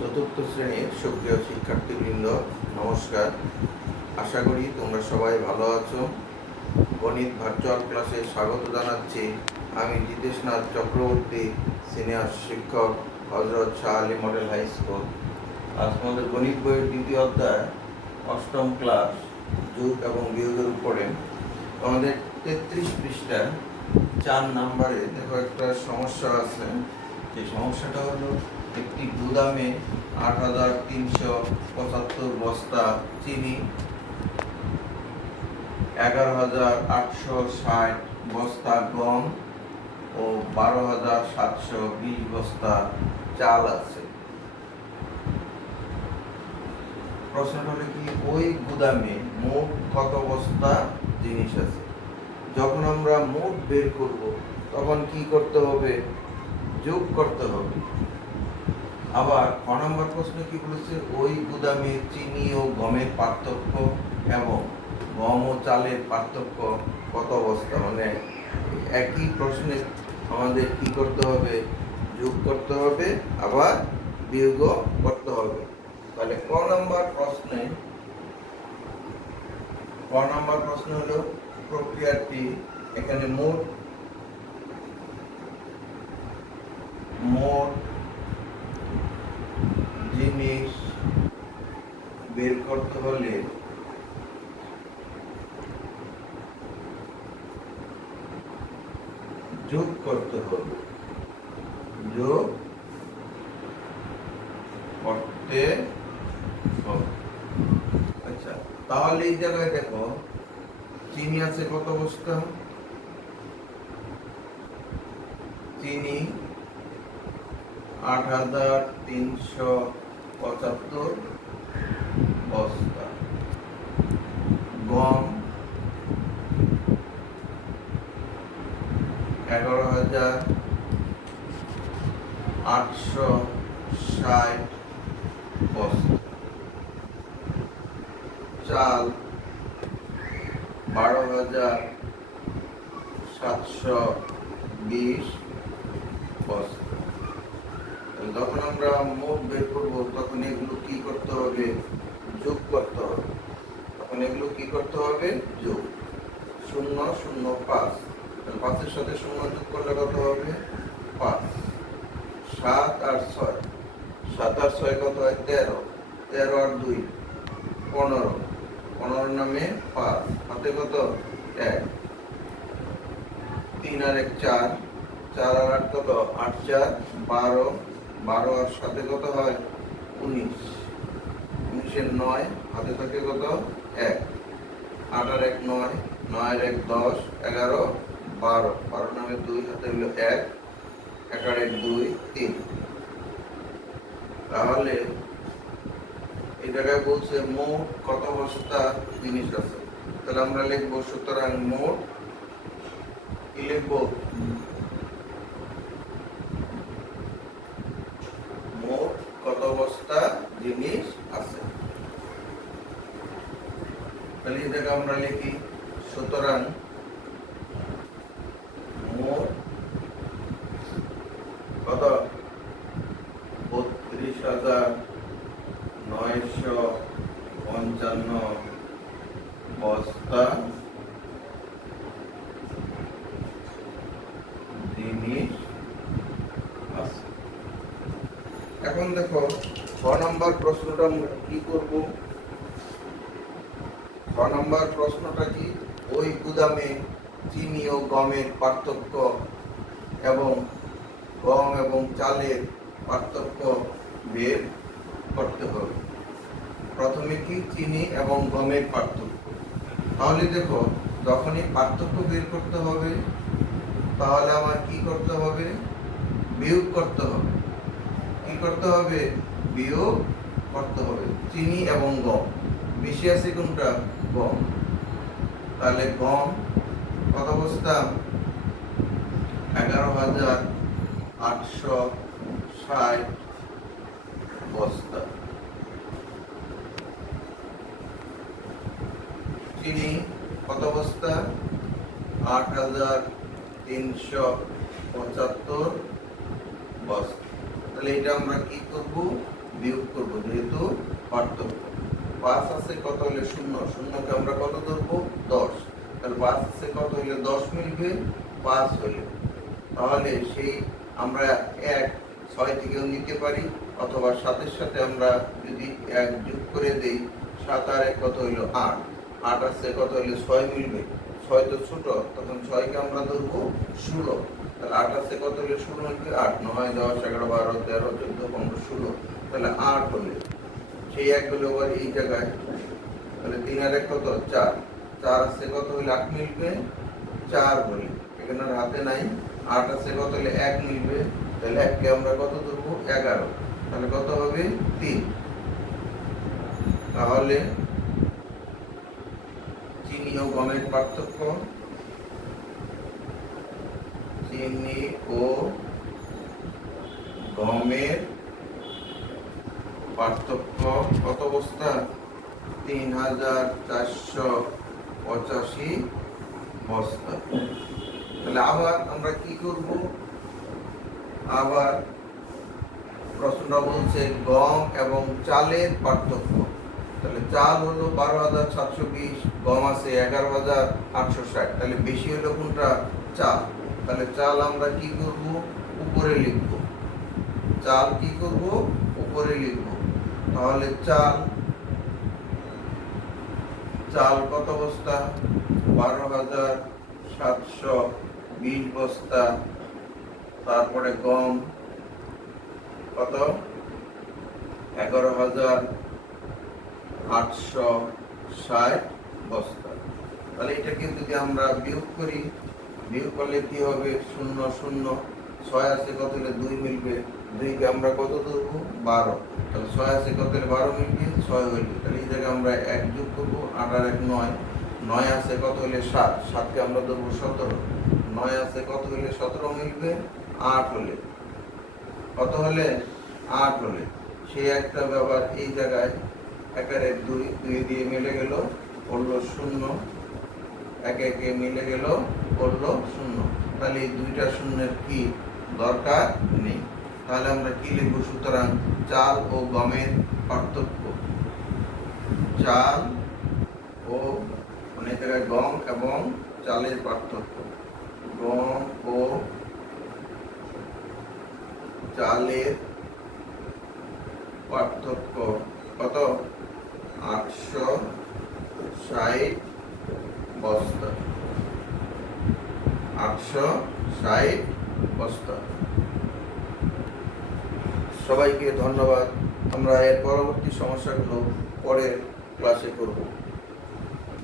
চতুর্থ শ্রেণীর সুপ্রিয় শিক্ষার্থীবৃন্দ, নমস্কার। আশা করি তোমরা সবাই ভালো আছো। গণিত ভার্চুয়াল ক্লাসে স্বাগত জানাচ্ছি। আমি জিতেশনাথ চক্রবর্তী, সিনিয়র শিক্ষক, Hazrat Shah Ali model high school. আজ আমাদের গণিত বইয়ের দ্বিতীয় অধ্যায়, অষ্টম ক্লাস, যোগ এবং বিয়োগের উপরে। আমাদের 33 পৃষ্ঠায় 4 নম্বরে দেখো একটা সমস্যা আছে। এই সমস্যাটা হলো, একটি গুদামে 8,375 বস্তা চিনি, 11,860 বস্তা গম ও 12,720 বস্তা চাল আছে। প্রশ্নটা হলো কি, ওই গুদামে মোট কত বস্তা জিনিস আছে? যখন আমরা মোট বের করব তখন কি করতে হবে? যোগ করতে হবে। আবার ক নম্বর প্রশ্ন কি বলেছে, ওই গুদামে চিনি ও গমের পার্থক্য এবং গম ও চালের পার্থক্য কত বস্তা। মানে একই প্রশ্নে আমাদের কি করতে হবে? যোগ করতে হবে, আবার বিয়োগ করতে হবে। তাহলে ক নম্বর প্রশ্ন হলো প্রক্রিয়াটি, এখানে মোট জিনিস বের করতে হলে যোগ করতে হবে। আচ্ছা, তাহলে এই জায়গায় দেখো চিনি আছে কত বস্তা? চিনি 8,375 বস্তা, গম 11,860 বস্তা, চাল 12,720 বস্তা। যখন আমরা মোট বের করবো তখন এগুলো কি করতে হবে? যোগ করতে হবে। তখন এগুলো কি করতে হবে? যোগ। 0, 0, 5, 5-এর সাথে 0 যোগ করলে কত হবে? 5। 7 আর 6, 7 আর 6 কত হয়? 13, 13 আর 2 15, 15 নামে 5, হাতে কত? 1, 3 আর 1 4, 4 আর 8 কত? 8 4 12, 12 আর সাথে কত হয়? 19, 19 এর 9, হাতে থাকে কত? 1, 8 আর 1 9, 9 আর 1 10, 11 12, 12 নামে 2, হাতে হলো 1, 1 আর 1 2 3। তাহলে এই জায়গায় বলছে মোট কত বস্তা জিনিস আছে। তাহলে আমরা লিখবো, সুতরাং মোট কি লিখবো? মোট কত বস্তা জিনিস আছে। তাহলে এই জায়গায় আমরা লিখি, সুতরাং মোট কত? 32,955 বস্তা জিনিস আছে। এখন দেখো ছ নম্বর প্রশ্নটা আমরা কি করব? ছ নম্বর প্রশ্নটা কি, ওই গুদামে চিনি ও গমের পার্থক্য এবং গম এবং চালের পার্থক্য বের করতে হবে। প্রথমে কি? চিনি এবং গমের পার্থক্য। তাহলে দেখো, যখনই পার্থক্য বের করতে হবে তাহলে আমার কি করতে হবে? বিয়োগ করতে হবে। কি করতে হবে? বিয়োগ করতে হবে। চিনি এবং গম, বেশি আছে কোনটা? গম। তাহলে গম কত বস্তা? 11,860 বস্তা। চিনি কত বস্তা? 8,375 বস্তা। তাহলে এটা আমরা কি করব? বিয়োগ করব, যেহেতু পার্থক্য। 5 আছে কত হলে 0, শূন্যকে আমরা কত ধরবো 10, তাহলে 5 আছে কত হলে 10 মিলবে 5 হলে, তাহলে সেই আমরা 1 6 থেকেও নিতে পারি, অথবা 7-এর সাথে আমরা যদি 1 যোগ করে দেই, 7 আর 1 কত হইল 8, 8 আছে কত হলে 6 মিলবে, 6 তো ছোট, তখন 6কে আমরা ধরবো 16, তাহলে 8 আছে কত হলে 16 মিলবে 8, 9 10 11 12 13 14 15 16, তাহলে 8 হলে সেই 1 হলো আবার এই জায়গায়, তাহলে 3 আর 1 কত 4, 4 আছে কত হলে 8 মিলবে 4 হলে, এখানে আর হাতে নাই, 8 আছে কত হলে 1 মিলবে, তাহলে 1কে আমরা কত ধরবো 11, তাহলে কত হবে 3। তাহলে চিনি ও গমের পার্থক্য, চিনি ও গমের পার্থক্য কত বস্তা 3485 বস্তা। তাহলে আবার আমরা কি করব, আবার প্রশ্নটা বলছে গম এবং চালের পার্থক্য। তাহলে চাল হলো 12,720, গম আছে 11,860, তাহলে বেশি হলো কোনটা চাল, তাহলে চাল আমরা কি করব উপরে লিখব, চাল কি করব উপরে লিখব, তাহলে চাল কত বস্তা 12,720 বস্তা, তারপরে গম কত 11,860 বস্তা। তাহলে এটাকে যদি আমরা বিয়োগ করি, বিয়োগ করলে কি হবে 0 0, 6 আছে কত হলে 2 মিলবে, 2কে আমরা কত ধরবো 12, তাহলে 6 আছে কত হলে 12 মিলবে 6 হইল, তাহলে এই জায়গায় আমরা 1 যোগ করবো, 8 আর 1 9, 9 আছে কত হলে 7, 7কে আমরা ধরবো 17, 9 আছে কত হলে 17 মিলবে 8 হলে, কত হলে 8 হলে, সেই একটা ব্যাপার এই জায়গায় 1 আর 1 2, 2 দিয়ে মিলে গেল পড়লো 0, 1 1 মিলে গেল পড়লো 0, তাহলে এই দুইটা শূন্যের কি দরকার নেই। তাহলে আমরা কি লিখব, সুতরাং চাল ও গমের পার্থক্য, চাল ও মানে জায়গায় গম এবং চালের পার্থক্য, গম ও চালের পার্থক্য কত 860 বস্তা, 860 বস্তা। সবাইকে ধন্যবাদ। আমরা এর পরবর্তী সমস্যাগুলো পরের ক্লাসে করব।